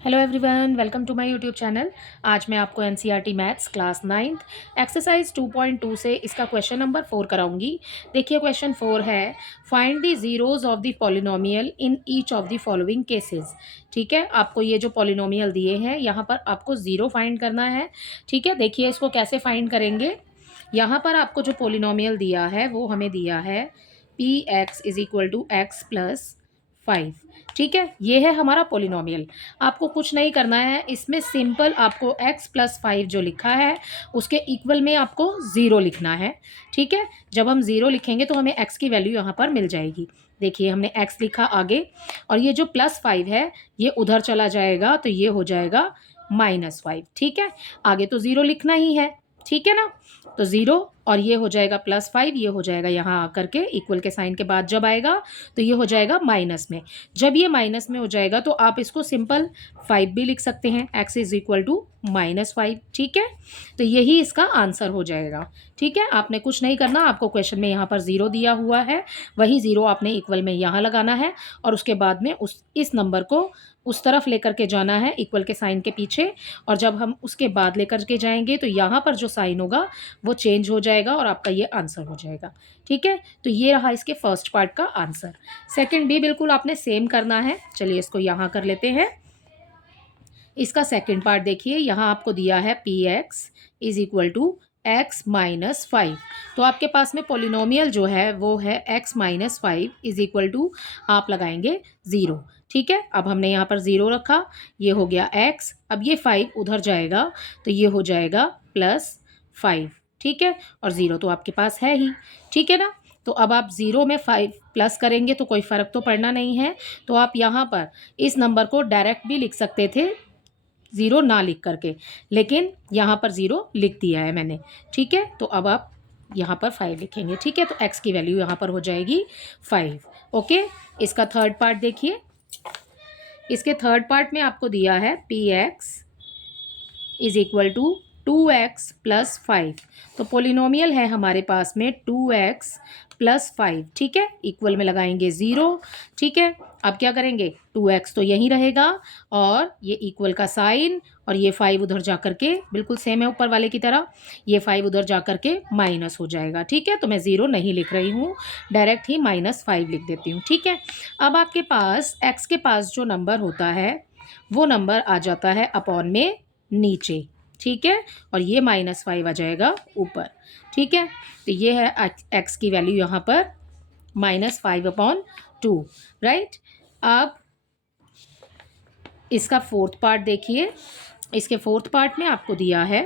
Hello everyone, welcome to my YouTube channel. आज मैं आपको NCERT maths class 9th exercise 2.2 से इसका क्वेश्चन नंबर 4 कराऊंगी। देखिए क्वेश्चन 4 है, find the zeros of the polynomial in each of the following cases. ठीक है, आपको ये जो पॉलिनोमियल दिए हैं यहाँ पर आपको ज़ीरो फाइंड करना है। ठीक है, देखिए इसको कैसे फाइंड करेंगे। यहाँ पर आपको जो पॉलिनोमियल दिया है वो हमें दिया है P x is equal to x plus 5। ठीक है, ये है हमारा पॉलिनोमियल। आपको कुछ नहीं करना है, इसमें सिंपल आपको x प्लस 5 जो लिखा है उसके इक्वल में आपको ज़ीरो लिखना है। ठीक है, जब हम ज़ीरो लिखेंगे तो हमें x की वैल्यू यहाँ पर मिल जाएगी। देखिए हमने x लिखा आगे, और ये जो प्लस 5 है ये उधर चला जाएगा तो ये हो जाएगा -5। ठीक है, आगे तो ज़ीरो लिखना ही है। ठीक है ना, तो ज़ीरो और ये हो जाएगा +5, ये हो जाएगा यहाँ आकर के इक्वल के साइन के बाद जब आएगा तो ये हो जाएगा माइनस में। जब ये माइनस में हो जाएगा तो आप इसको सिंपल 5 भी लिख सकते हैं, x इज इक्वल टू -5। ठीक है, तो यही इसका आंसर हो जाएगा। ठीक है, आपने कुछ नहीं करना, आपको क्वेश्चन में यहाँ पर ज़ीरो दिया हुआ है, वही ज़ीरो आपने इक्वल में यहाँ लगाना है और उसके बाद में इस नंबर को उस तरफ लेकर के जाना है इक्वल के साइन के पीछे, और जब हम उसके बाद लेकर के जाएंगे तो यहाँ पर जो साइन होगा वो चेंज हो जाएगा और आपका ये आंसर हो जाएगा। ठीक है, तो ये रहा इसके फर्स्ट पार्ट का आंसर। सेकंड भी बिल्कुल आपने सेम करना है। चलिए इसको यहाँ कर लेते हैं। इसका सेकंड पार्ट देखिए, यहाँ आपको दिया है P x is equal to x minus 5। तो आपके पास में पोलिनोमियल जो है वो है x minus 5 is equal to आप लगाएंगे ज़ीरो। ठीक है, अब हमने यहाँ पर ज़ीरो रखा, ये हो गया एक्स, अब ये 5 उधर जाएगा तो ये हो जाएगा +5। ठीक है, और ज़ीरो तो आपके पास है ही। ठीक है ना, तो अब आप ज़ीरो में 5 प्लस करेंगे तो कोई फ़र्क तो पड़ना नहीं है, तो आप यहाँ पर इस नंबर को डायरेक्ट भी लिख सकते थे ज़ीरो ना लिख करके, लेकिन यहाँ पर ज़ीरो लिख दिया है मैंने। ठीक है, तो अब आप यहाँ पर 5 लिखेंगे। ठीक है, तो x की वैल्यू यहाँ पर हो जाएगी 5। ओके, इसका थर्ड पार्ट देखिए। इसके थर्ड पार्ट में आपको दिया है P x is equal to 2x plus 5। तो पोलिनोमियल है हमारे पास में 2x प्लस 5। ठीक है, इक्वल में लगाएंगे ज़ीरो। ठीक है, अब क्या करेंगे, 2x तो यहीं रहेगा और ये इक्वल का साइन, और ये 5 उधर जा कर के बिल्कुल सेम है ऊपर वाले की तरह, ये 5 उधर जा कर के माइनस हो जाएगा। ठीक है, तो मैं ज़ीरो नहीं लिख रही हूँ, डायरेक्ट ही -5 लिख देती हूँ। ठीक है, अब आपके पास x के पास जो नंबर होता है वो नंबर आ जाता है अपॉन में नीचे। ठीक है, और ये -5 आ जाएगा ऊपर। ठीक है, तो ये है x की वैल्यू यहाँ पर -5/2। राइट, अब इसका फोर्थ पार्ट देखिए। इसके फोर्थ पार्ट में आपको दिया है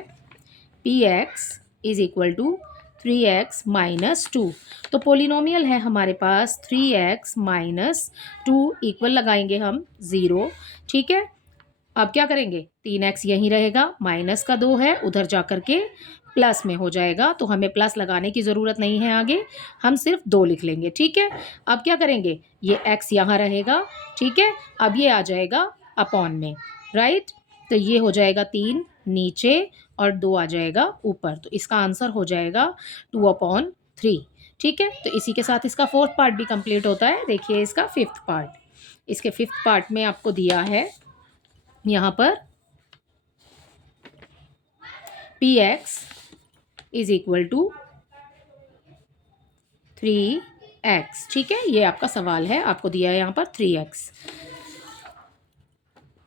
P x is equal to 3x minus 2। तो पोलिनोमियल है हमारे पास 3x माइनस 2, इक्वल लगाएंगे हम ज़ीरो। ठीक है, अब क्या करेंगे, 3x यहीं रहेगा, माइनस का 2 है उधर जा कर के प्लस में हो जाएगा, तो हमें प्लस लगाने की ज़रूरत नहीं है, आगे हम सिर्फ 2 लिख लेंगे। ठीक है, अब क्या करेंगे, ये x यहाँ रहेगा। ठीक है, अब ये आ जाएगा अपॉन में। राइट, तो ये हो जाएगा 3 नीचे और 2 आ जाएगा ऊपर, तो इसका आंसर हो जाएगा 2/3। ठीक है, तो इसी के साथ इसका फोर्थ पार्ट भी कंप्लीट होता है। देखिए इसका फिफ्थ पार्ट। इसके फिफ्थ पार्ट में आपको दिया है यहाँ पर P x is equal to 3x। ठीक है, ये आपका सवाल है, आपको दिया है यहाँ पर 3x।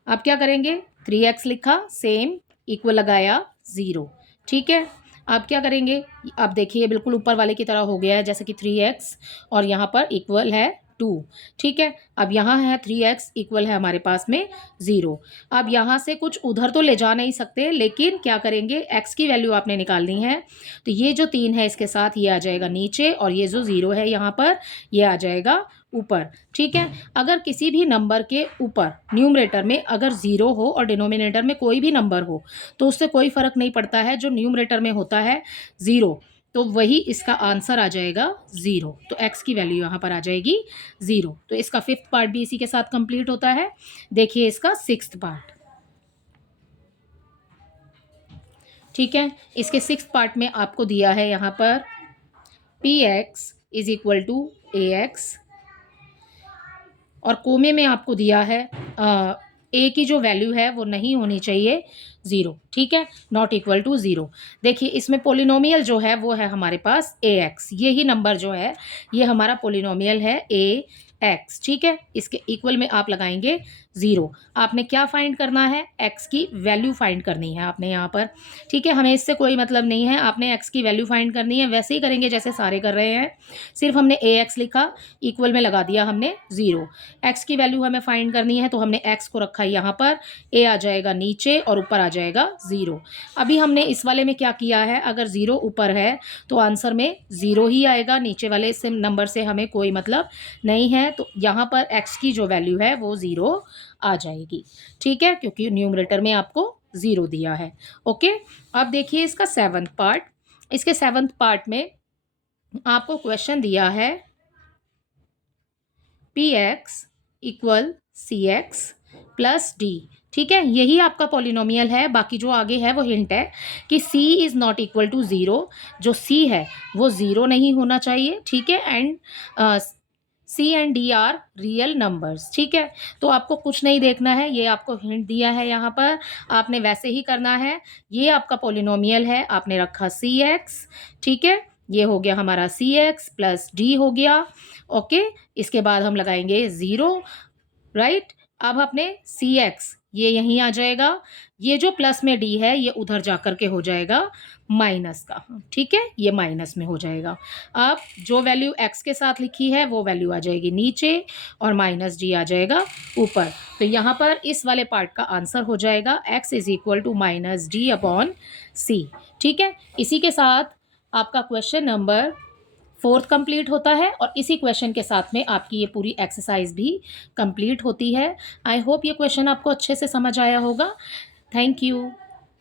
अब क्या करेंगे, 3x लिखा, सेम, इक्वल लगाया ज़ीरो। ठीक है, अब क्या करेंगे, अब देखिए बिल्कुल ऊपर वाले की तरह हो गया है, जैसे कि 3x और यहाँ पर इक्वल है 2। ठीक है, अब यहाँ है 3x इक्वल है हमारे पास में ज़ीरो। अब यहाँ से कुछ उधर तो ले जा नहीं सकते, लेकिन क्या करेंगे, x की वैल्यू आपने निकालनी है, तो ये जो 3 है इसके साथ ये आ जाएगा नीचे, और ये जो ज़ीरो है यहाँ पर ये आ जाएगा ऊपर। ठीक है, अगर किसी भी नंबर के ऊपर न्यूमरेटर में अगर ज़ीरो हो और डिनोमिनेटर में कोई भी नंबर हो तो उससे कोई फ़र्क नहीं पड़ता है, जो न्यूमरेटर में होता है ज़ीरो तो वही इसका आंसर आ जाएगा ज़ीरो। तो x की वैल्यू यहाँ पर आ जाएगी ज़ीरो। तो इसका फिफ्थ पार्ट भी इसी के साथ कंप्लीट होता है। देखिए इसका सिक्स्थ पार्ट। ठीक है, इसके सिक्स्थ पार्ट में आपको दिया है यहाँ पर P x is equal to A X, और कोमे में आपको दिया है ए की जो वैल्यू है वो नहीं होनी चाहिए 0, ठीक है, नॉट इक्वल टू 0। देखिए इसमें पोलिनोमियल जो है वो है हमारे पास ए एक्स, यही नंबर जो है ये हमारा पोलिनोमियल है ए एक्स, ठीक है। इसके इक्वल में आप लगाएंगे 0। आपने क्या फाइंड करना है, एक्स की वैल्यू फाइंड करनी है आपने यहाँ पर, ठीक है। हमें इससे कोई मतलब नहीं है, आपने एक्स की वैल्यू फाइंड करनी है, वैसे ही करेंगे जैसे सारे कर रहे हैं। सिर्फ हमने ए एक्स लिखा, इक्वल में लगा दिया हमने 0। एक्स की वैल्यू हमें फाइंड करनी है तो हमने एक्स को रखा यहाँ पर, ए आ जाएगा नीचे और ऊपर आ जाएगा 0। अभी हमने इस वाले में क्या किया है, अगर 0 ऊपर है तो आंसर में 0 ही आएगा, नीचे वाले से नंबर से हमें कोई मतलब नहीं है, तो यहाँ पर एक्स की जो वैल्यू है वो 0 आ जाएगी, ठीक है, क्योंकि न्यूमरेटर में आपको 0 दिया है। ओके, अब देखिए इसका 7th पार्ट। इसके 7th पार्ट में आपको क्वेश्चन दिया है P X equal C X plus D, ठीक है, यही आपका पॉलिनोमियल है। बाकी जो आगे है वो हिंट है कि c is not equal to 0, जो c है वो 0 नहीं होना चाहिए, ठीक है, and C and D are real numbers, ठीक है। तो आपको कुछ नहीं देखना है, ये आपको हिंट दिया है यहाँ पर, आपने वैसे ही करना है। ये आपका पोलिनोमियल है, आपने रखा सी एक्स, ठीक है, ये हो गया हमारा सी एक्स प्लस डी हो गया। ओके, इसके बाद हम लगाएंगे 0, राइट। अब अपने सी एक्स ये यहीं आ जाएगा, ये जो प्लस में डी है ये उधर जा कर के हो जाएगा माइनस का, ठीक है, ये माइनस में हो जाएगा। अब जो वैल्यू एक्स के साथ लिखी है वो वैल्यू आ जाएगी नीचे और माइनस डी आ जाएगा ऊपर। तो यहाँ पर इस वाले पार्ट का आंसर हो जाएगा x is equal to minus d upon c, ठीक है। इसी के साथ आपका क्वेश्चन नंबर 4th कंप्लीट होता है और इसी क्वेश्चन के साथ में आपकी ये पूरी एक्सरसाइज भी कंप्लीट होती है। आई होप ये क्वेश्चन आपको अच्छे से समझ आया होगा। Thank you.